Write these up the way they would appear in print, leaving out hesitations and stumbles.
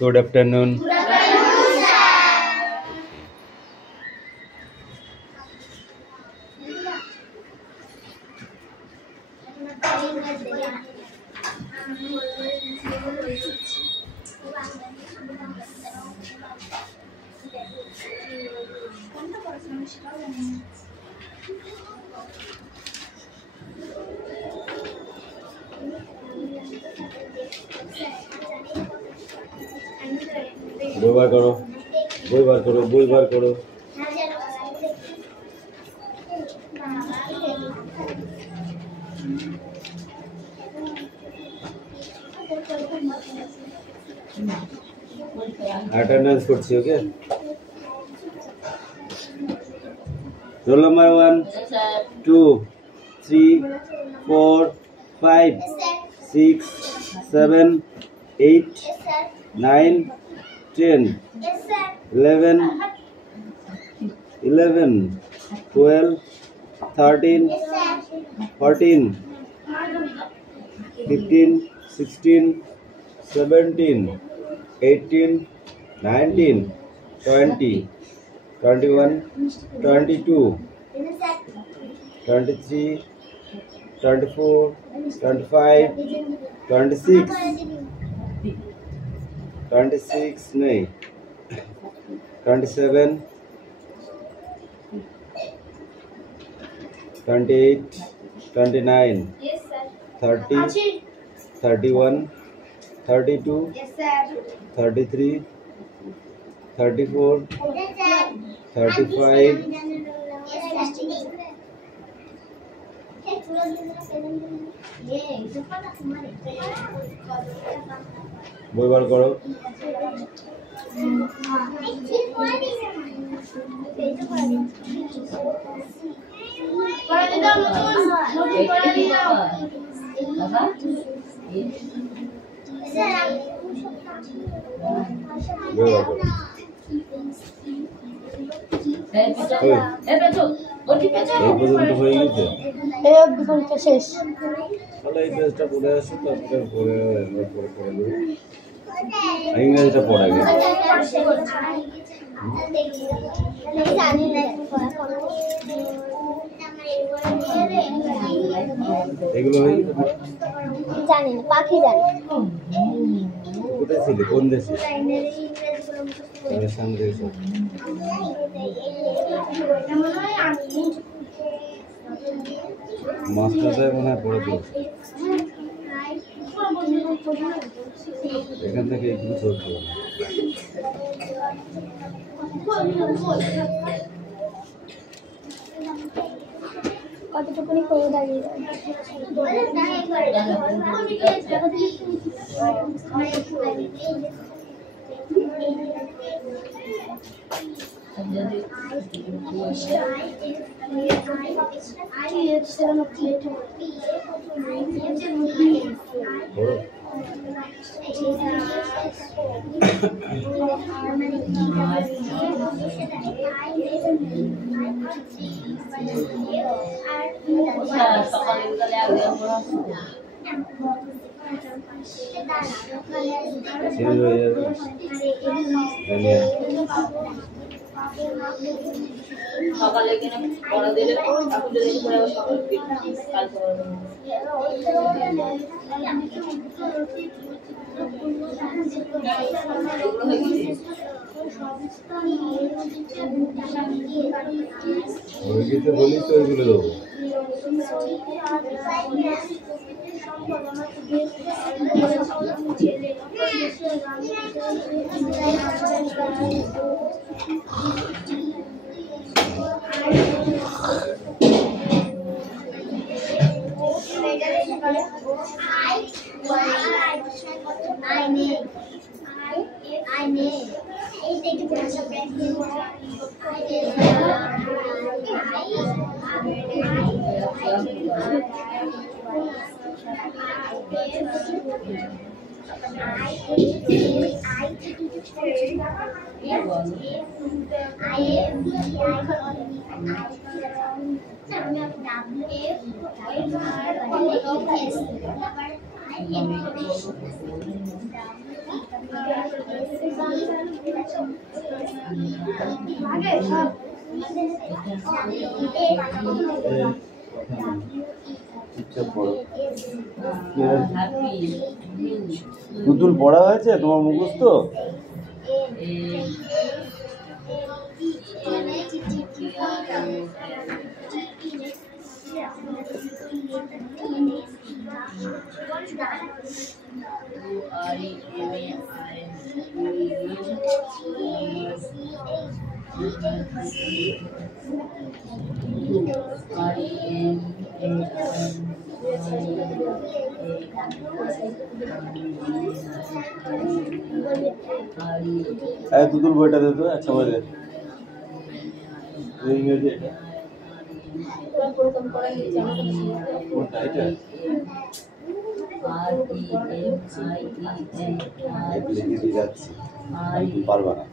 Good afternoon. বই বার করো, বই বার করো, বই বার করো। অ্যাটেন্ডেন্স করছি, ওকে? রোল নাম্বার 1 2 3 4 5 6 7 8 9 10 11 12 13 14 15 16 17 18 19 20 21 22 23 24 25 26 नहीं 27 28 29 30 31 32 33 34 35 বই বার করো। এই পর্যন্ত হয়ে গেছে, শেষ। তাহলে এই পেজটা পড়ে আসো, তারপরে পড়ে করে দেবো। ইংরেজিটা পড়া গেছে, এগুলো হয়ে গেছে। জানি না, পাখি জানি। কোথায় ছিলে, কোন দেশে? সামনে এসো। মাস্টারটাই মনে হয় পড়ে দিয়েছে। এখান থেকে একটু চলছে। কতটুকুনি করে দাঁড়িয়ে সকালে কিনা পড়া দিলে এখন যদি পড়ে আবার সকালে কাল তো বলিস তো ওইগুলো দেবো। চুপচাপ পড়ো। পুতুল পড়া হয়েছে তোমার মুখস্থ? তুতুল বইটা দে তো, আচ্ছা বই দে। ইংরেজি এটা কোনটা? এটা লিখে দিয়ে যাচ্ছি, তুমি পারবা না।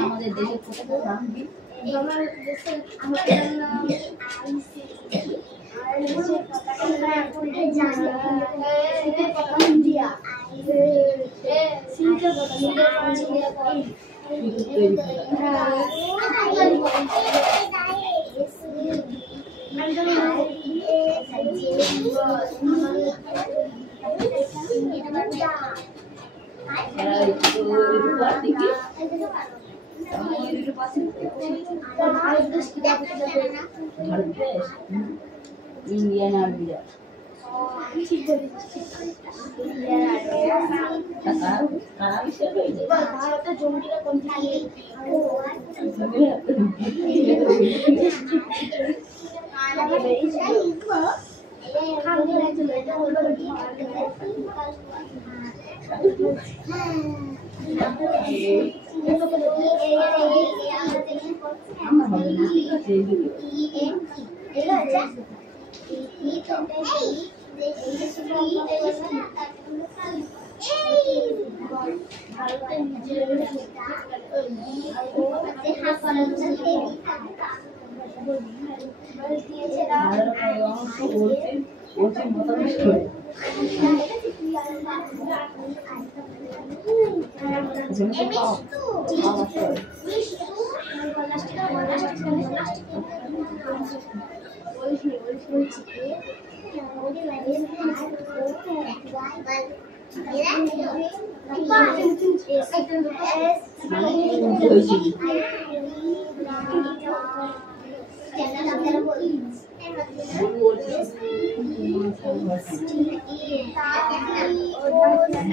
আমাদের দেশের কোথাও নাম কি? আমাদের নাম ইন্ডিয়া इंडियन आर्मी ভারতের জঙ্গিরা কোন থাকে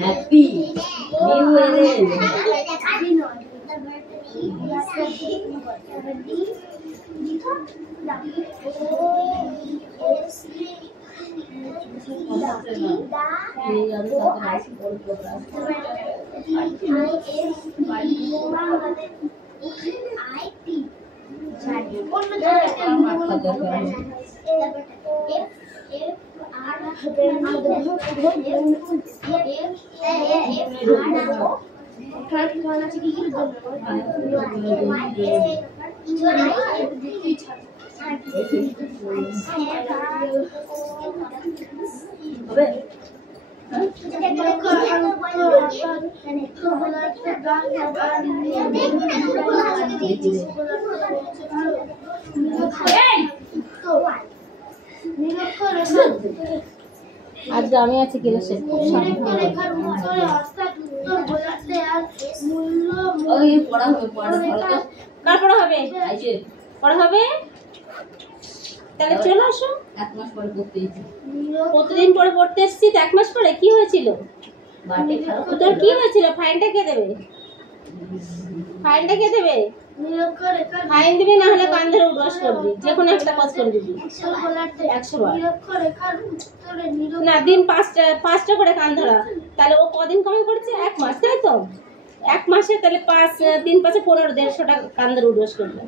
हैप्पी न्यू ईयर आज আমি আছি ক্লাসে ওই পড়া হবে কার পড়া হবে আইছে পড়া হবে তাহলে চলে আসো এক মাস পরে পড়তে এসেছি প্রতিদিন পরে পড়তে এসেছি তো এক মাস পরে কি হয়েছিল বাটে খারাপ তোর কি হয়েছিল ফাইনটা কে দেবে ফাইনটা কে দেবে ফাইন দিবি না হলে কান ধরে উঠবাস করবি যে কোনো একটা কাজ করে দিবি 100 বার না দিন পাঁচটা করে কান ধরা তাহলে ও কদিন কমে করেছে এক মাস তাই তো এক মাসে তাহলে 5 দিন 5 15 150 টাকা কান ধরে উঠবাস করবে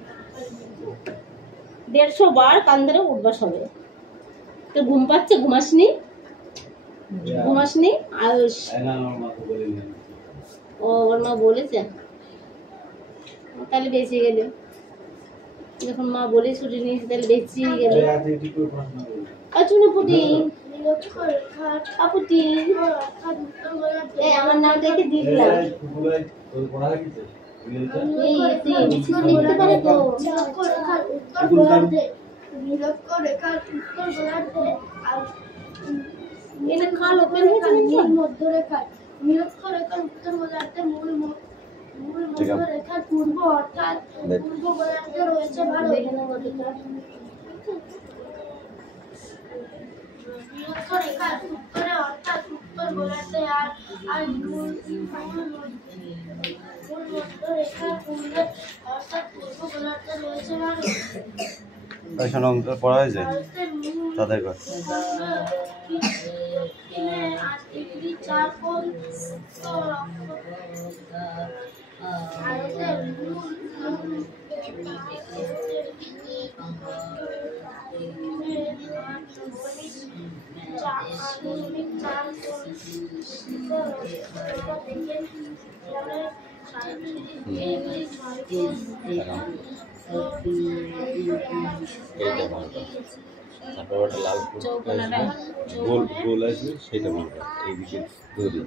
150 বার কান ধরে উঠবাস হবে তো ঘুম পাচ্ছে ঘুমাসনি আয়ুষ ও ওর মা বলেছে তাহলে বেঁচে গেলে যখন মা বলে ছুটি নিয়েছে তাহলে বেঁচে গেলে আচ্ছা পুটি আপুটি এই আমার নাম দেখে দিলাম এই লিখতে পারে তো এটা খাল ওপেন হয়েছে মধ্যরেখা নিরক্ষরেখার উত্তর গোলার্ধের মূল মধ্যরেখার পূর্ব অর্থাৎ পূর্ব গোলার্ধে রয়েছে ভারত। নিরক্ষরেখার উত্তরে অর্থাৎ উত্তর গোলার্ধে আর মূল মধ্যরেখার পূর্বে অর্থাৎ পূর্ব গোলার্ধে রয়েছে ভারত। পড়া হয়েছে তাদের কথা গণিত আধুনিক চাল থেকে এইটা মারবা, তারপর ওটা লাল ফুল আসবে, গোল গোল আসবে, সেটা মারবা এইদিকে ধরে।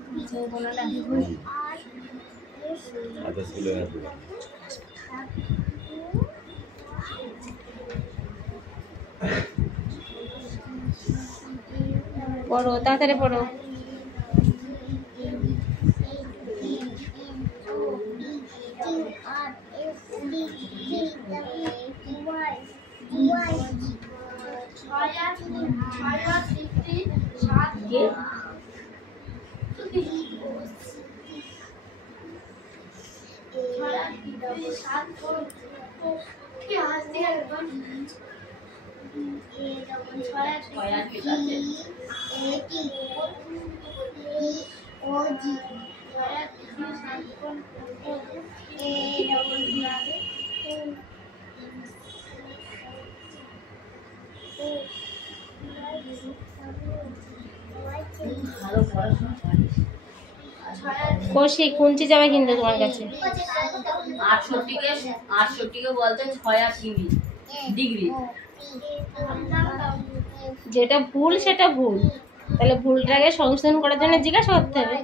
আচ্ছা চলে আসবে। পড়ো, তাড়াতাড়ি পড়ো। কৌশিক কুঞ্চি যাবে কিন্তু তোমার কাছে। 68 বলতে 6 ডিগ্রি। যেটা ভুল সেটা ভুল, তাহলে ভুলটাকে সংশোধন করার জন্য জিজ্ঞাসা করতে হবে।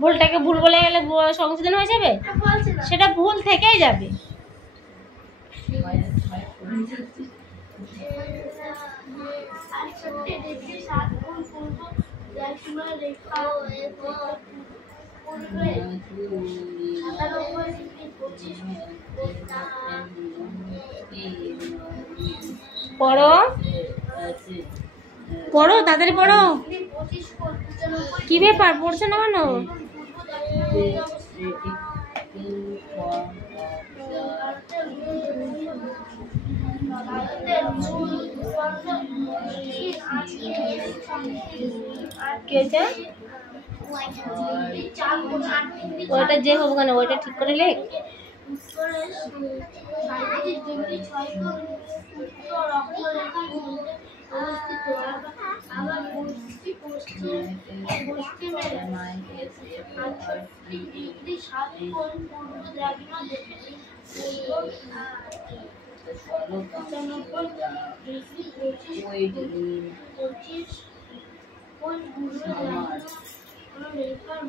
ভুলটাকে ভুল বলে গেলে সংশোধন হয়ে যাবে? সেটা ভুল থেকেই যাবে। পড়ো পড়ো, তাড়াতাড়ি পড়ো। কি ব্যাপার, পড়ছো না কেন? ওইটা যে হোক কেন, ওইটা ঠিক করে লেখ।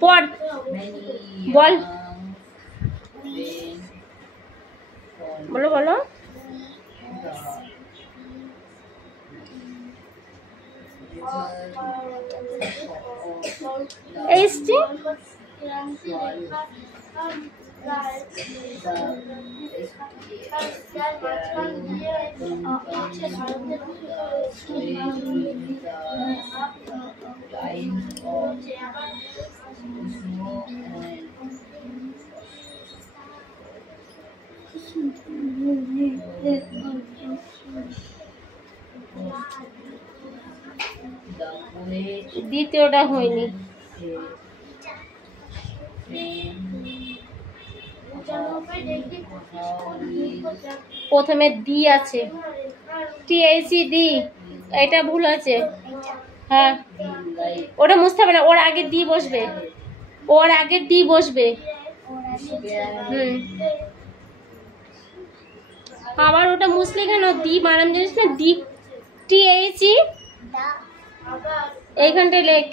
পড়, বল, বলো বলো। এসছি দ্বিতীয়টা হয়নি। প্রথমে ডি আছে, টিএসি ডি, এটা ভুল আছে। হ্যাঁ, ওটা মুছতে হবে না, ওর আগে ডি বসবে, ওর আগে ডি বসবে। আবার ওটা মুছলে কেন? ডি বানান জানিস না? ডি টিএসি এইখানটায় লেখ।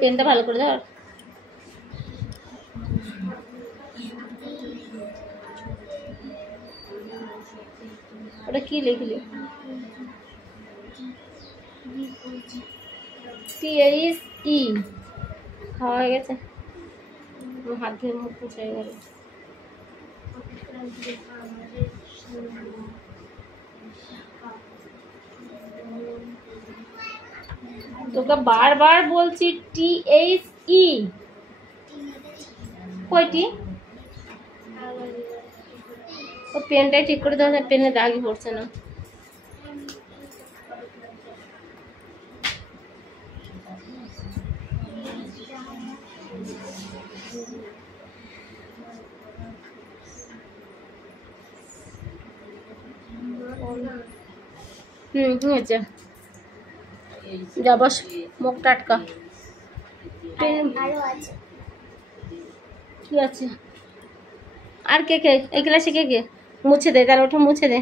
পেনটা ভালো করে ধর। ওটা কি লিখলি? টিএসই খাওয়া হয়ে গেছে, হাত ধুয়ে মুখ মুছে গেল। তোকে বারবার বলছি টিএসই। কয়টি? ও পেনটাই ঠিক করে দাও, পেনে দাগই পড়ছে না। হয়েছে। যা বস, মুখ টাটকা। আরো আছে। কি আছে আর? কে কে এই ক্লাসে কে কে? মুছে দে, তাহলে ওটা মুছে দে।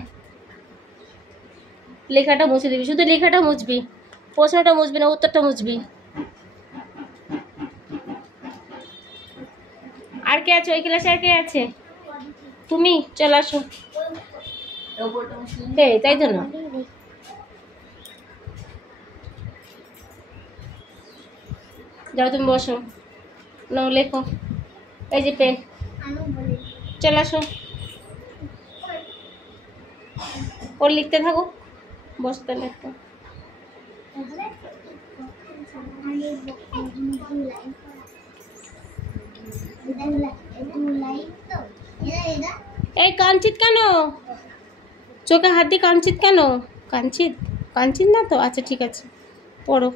লেখাটা মুছে দিবি, শুধু লেখাটা মুছবি, প্রশ্নটা মুছবি না, উত্তরটা মুছবি। আর কে আছে ওই ক্লাসে? আর কে আছে? তুমি চলে আসো। তাই তো না, যাও তুমি বসো, নাও লেখো। এই যে পেন, চলে আসো। ওর লিখতে থাকো, বসতে লিখতে। এই কাঞ্চিত কেন? চোখে হাত দিয়ে কাঞ্চিত কেন? কাঞ্চিত, কাঞ্চিত না তো? আচ্ছা ঠিক আছে, পড়ো।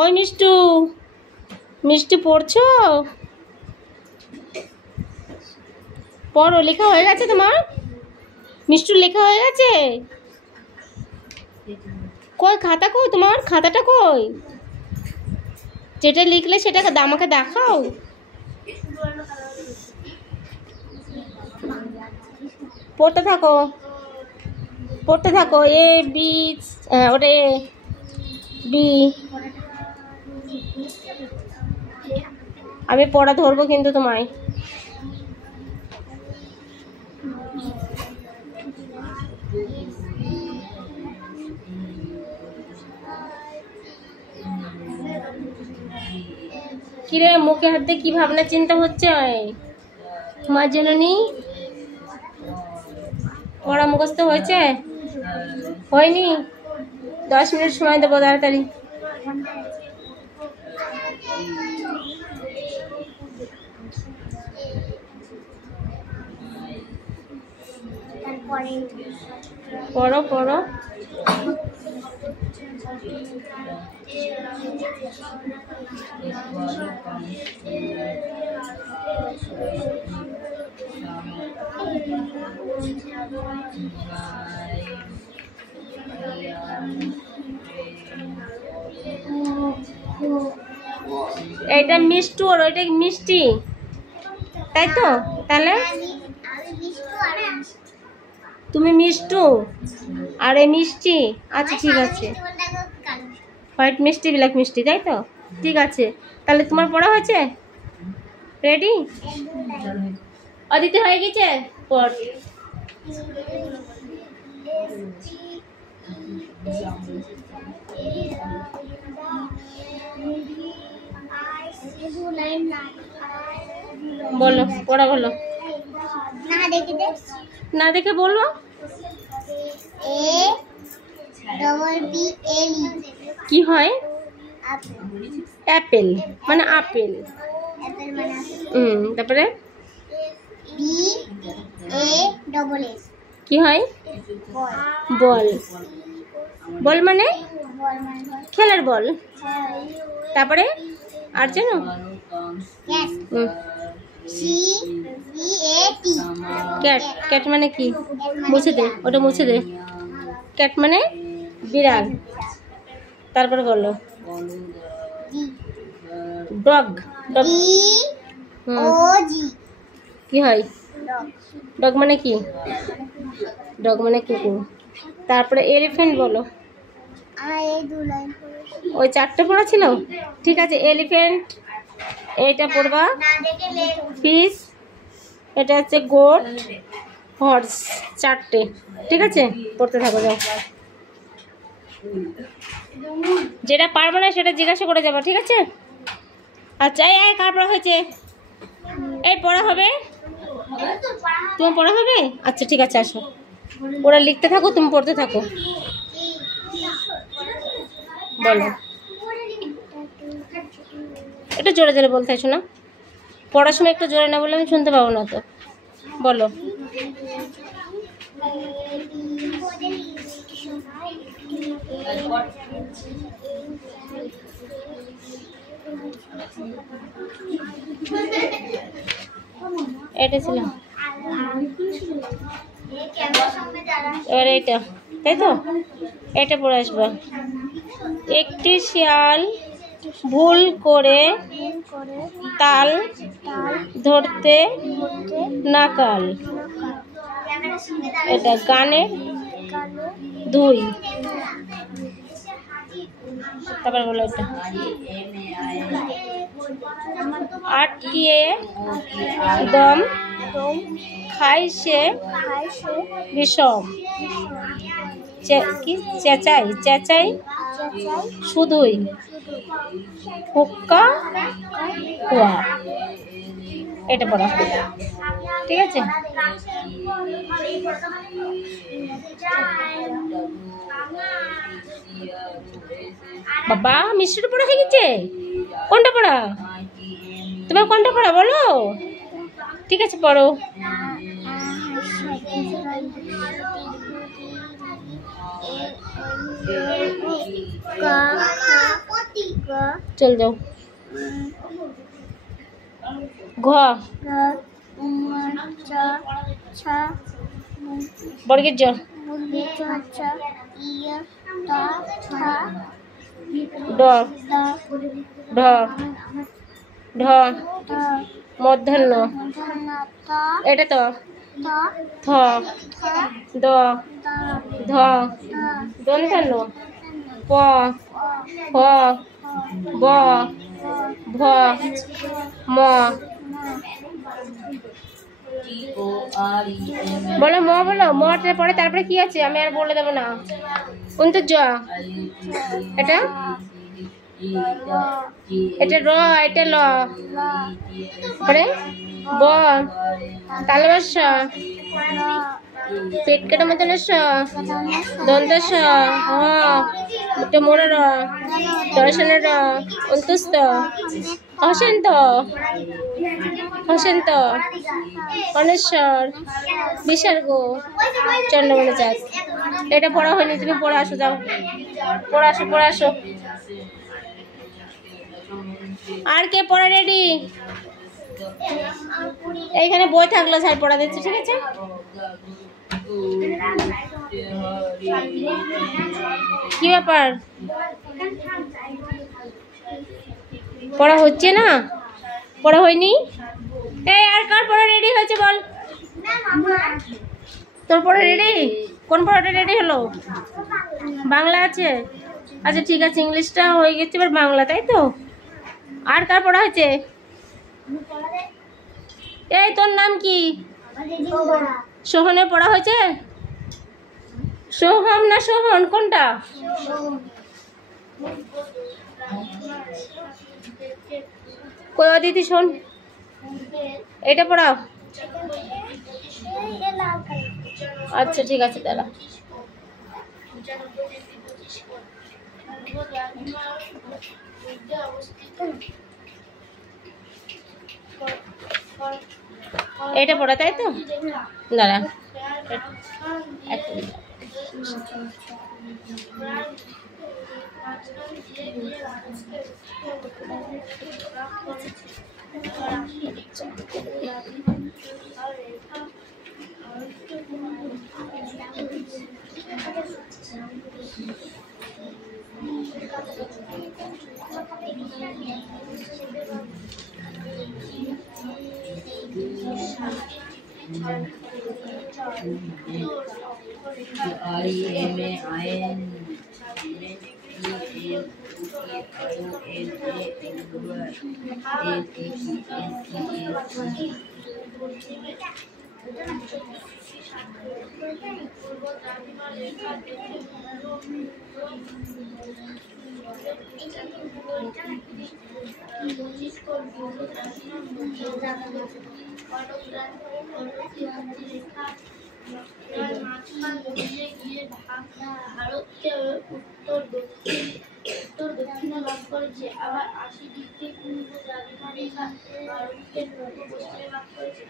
ওই মিষ্টু, মিষ্টি পড়ছো? পড়ো, লেখা হয়ে গেছে তোমার? মিষ্টুর লেখা হয়ে গেছে? কই খাতা, কই তোমার খাতাটা কই? যেটা লিখলে সেটা আমাকে দেখাও। পড়তে থাকো, পড়তে থাকো। এ বি, ওটা এ বি। আমি পড়া ধরবো কিন্তু তোমায়। কিরে মুখে হাত দিয়ে কি ভাবনা চিন্তা হচ্ছে? মা জননী, পড়া মুখস্থ হয়েছে? হয়নি? 10 মিনিট সময় দেবো, তাড়াতাড়ি। পড়ো পড়ো। এইটা মিষ্টু আর ওইটা মিষ্টি, তাই তো? তাহলে তুমি মিষ্টু আর এই মিষ্টি। আচ্ছা ঠিক আছে, হোয়াইট মিষ্টি ব্ল্যাক মিষ্টি, তাই তো? ঠিক আছে, তাহলে তোমার পড়া হয়েছে? রেডি? অদিতি হয়ে গেছে? পড়। বলো, পড়া বলো। না দেখে বলবো। কি হয়? অ্যাপেল মানে আপেল। তারপরে কি হয়? বল। বল মানে খেলার বল। তারপরে আর জানো? ক্যাট। ক্যাট মানে কি? মুছে দে, ওটা মুছে দে। ক্যাট মানে বিড়াল। তারপরে বলো ডগ। ডগ কি হয়? ডগ মানে কি? ডগ মানে কুকুর। তারপরে এলিফ্যান্ট বলো। ওই 4টে পড়া ছিল? ঠিক আছে, এলিফ্যান্ট এইটা পড়বা। ফিশ, এটা হচ্ছে গোট, হর্স, 4টে। ঠিক আছে, পড়তে থাকো, যাও। যেটা পারবো না সেটা জিজ্ঞাসা করে যাবো, ঠিক আছে? আচ্ছা, এই কার পড়া হয়েছে? এই পড়া হবে? তোমার পড়া হবে? আচ্ছা ঠিক আছে, আসো। ওরা লিখতে থাকো, তুমি পড়তে থাকো। বলো। একটু জোরে জোরে বলতে আছো না? পড়ার সময় একটু জোরে না বললে আমি শুনতে পাবো না তো। বলো। এটা ছিল, এবার এইটা, তাই তো? এটা পড়ে আসবা। একটি শিয়াল ভুল করে তাল ধরতে নাকাল। এটা গানের দুই। তারপর বলো এটা। আটকিয়ে দম খাই সে বিষম। কি চেঁচাই চেঁচাই শুধুই হুক্কা হুয়া। এটা পড়া, ঠিক আছে? বাবা মিষ্টিটা পড়া হয়ে গেছে। কোনটা পড়া তোমার? কোনটা পড়া বলো? ঠিক আছে পড়ো। চল যাও। ঘ বর্গের জ। ড ঢ ঢ মধ্যাহ্ন। এটা তো থ দ ধ দন্তান্ন। প ফ ব ভ ম। বলো ম, বলো মটার পরে তারপরে কি আছে আমি আর বলে দেবো না। কোনটা জ? এটা এটা র, এটা ল, পরে ব তালে বস, পেট কাটা মতন দন্তাস হ, এটা মোড়া র, দর্শনের র, অন্তস্ত অশান্ত অশান্ত অনেশ্বর বিসর্গ চন্দ্রমণি চাঁদ। এটা পড়া হয়নি, তুমি পড়ে আসো, যাও পড়ে আসো, পড়ে আসো। আর কে পড়া রেডি? এইখানে বই থাকলো স্যার পড়া দিচ্ছে, ঠিক আছে? কি ব্যাপার, পড়া হচ্ছে না? পড়া হয়নি? এই আর কার পড়া রেডি হয়েছে বল? তোর পড়া রেডি? কোন পড়াটা রেডি হলো? বাংলা আছে? আচ্ছা ঠিক আছে, ইংলিশটা হয়ে গেছে, এবার বাংলা, তাই তো? আর কার পড়া হয়েছে? এই তোর নাম কি? সোহনের পড়া হয়েছে? সোহম না সোহন, কোনটা? কই অদিতি শোন, এটা পড়াও। আচ্ছা ঠিক আছে দাঁড়া। এটা পড়া, তাই তো? দাঁড়া ভারতকে উত্তর দক্ষিণে ভাগ করেছে, আবার ৮০ ডিগ্রি পূর্ব দ্রাঘিমা রেখা ভারতকে পূর্ব পশ্চিমে ভাগ করেছে।